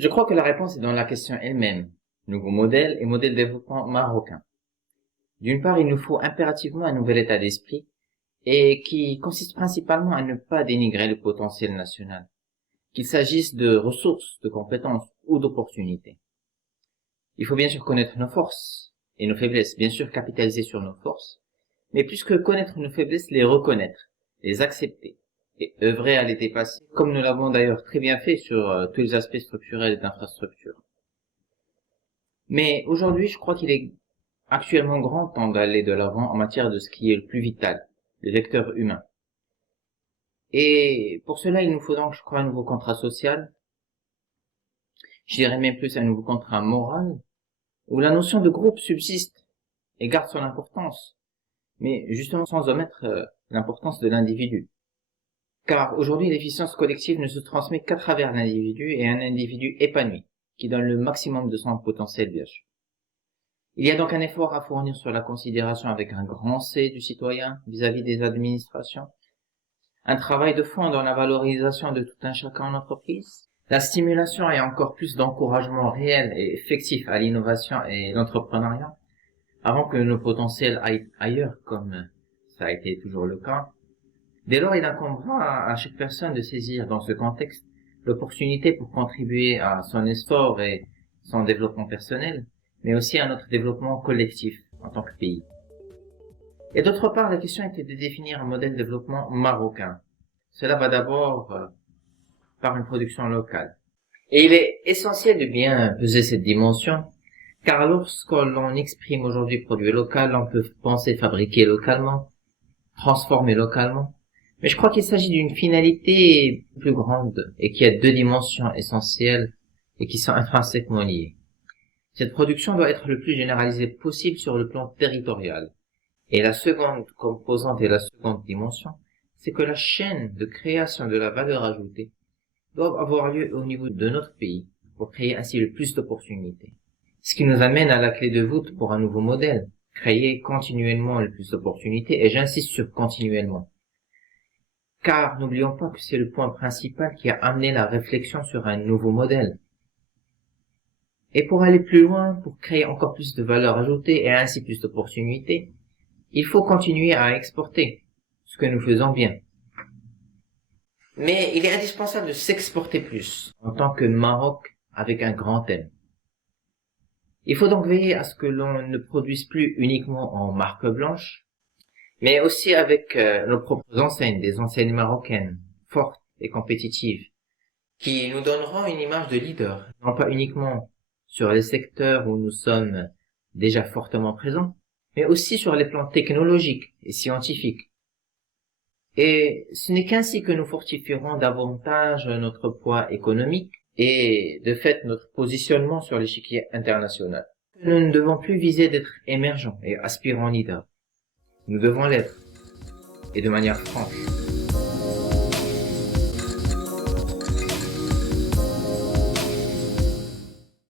Je crois que la réponse est dans la question elle-même. Nouveau modèle et modèle de développement marocain. D'une part, il nous faut impérativement un nouvel état d'esprit et qui consiste principalement à ne pas dénigrer le potentiel national, qu'il s'agisse de ressources, de compétences ou d'opportunités. Il faut bien sûr connaître nos forces et nos faiblesses, bien sûr capitaliser sur nos forces, mais plus que connaître nos faiblesses, les reconnaître, les accepter et œuvrer à les dépasser, comme nous l'avons d'ailleurs très bien fait sur tous les aspects structurels et d'infrastructure. Mais aujourd'hui, je crois qu'il est actuellement grand temps d'aller de l'avant en matière de ce qui est le plus vital, le vecteur humain. Et pour cela, il nous faut donc, je crois, un nouveau contrat social, je dirais même plus un nouveau contrat moral, où la notion de groupe subsiste et garde son importance, mais justement sans omettre l'importance de l'individu. Car aujourd'hui, l'efficience collective ne se transmet qu'à travers l'individu et un individu épanoui, qui donne le maximum de son potentiel bien sûr. Il y a donc un effort à fournir sur la considération avec un grand C du citoyen vis-à-vis des administrations, un travail de fond dans la valorisation de tout un chacun en entreprise, la stimulation et encore plus d'encouragement réel et effectif à l'innovation et l'entrepreneuriat, avant que nos potentiels aillent ailleurs comme ça a été toujours le cas. Dès lors, il incombera à chaque personne de saisir dans ce contexte l'opportunité pour contribuer à son essor et son développement personnel, mais aussi à notre développement collectif en tant que pays. Et d'autre part, la question était de définir un modèle de développement marocain. Cela va d'abord par une production locale. Et il est essentiel de bien peser cette dimension, car lorsque l'on exprime aujourd'hui produit local, on peut penser fabriquer localement, transformer localement. Mais je crois qu'il s'agit d'une finalité plus grande et qui a deux dimensions essentielles et qui sont intrinsèquement liées. Cette production doit être le plus généralisée possible sur le plan territorial. Et la seconde composante et la seconde dimension, c'est que la chaîne de création de la valeur ajoutée doit avoir lieu au niveau de notre pays pour créer ainsi le plus d'opportunités. Ce qui nous amène à la clé de voûte pour un nouveau modèle, créer continuellement le plus d'opportunités, et j'insiste sur continuellement. Car n'oublions pas que c'est le point principal qui a amené la réflexion sur un nouveau modèle. Et pour aller plus loin, pour créer encore plus de valeur ajoutée et ainsi plus d'opportunités, il faut continuer à exporter, ce que nous faisons bien. Mais il est indispensable de s'exporter plus, en tant que Maroc avec un grand M. Il faut donc veiller à ce que l'on ne produise plus uniquement en marque blanche, mais aussi avec nos propres enseignes, des enseignes marocaines, fortes et compétitives, qui nous donneront une image de leader, non pas uniquement sur les secteurs où nous sommes déjà fortement présents, mais aussi sur les plans technologiques et scientifiques. Et ce n'est qu'ainsi que nous fortifierons davantage notre poids économique et, de fait, notre positionnement sur l'échiquier international. Nous ne devons plus viser d'être émergents et aspirants leaders. Nous devons l'être, et de manière franche.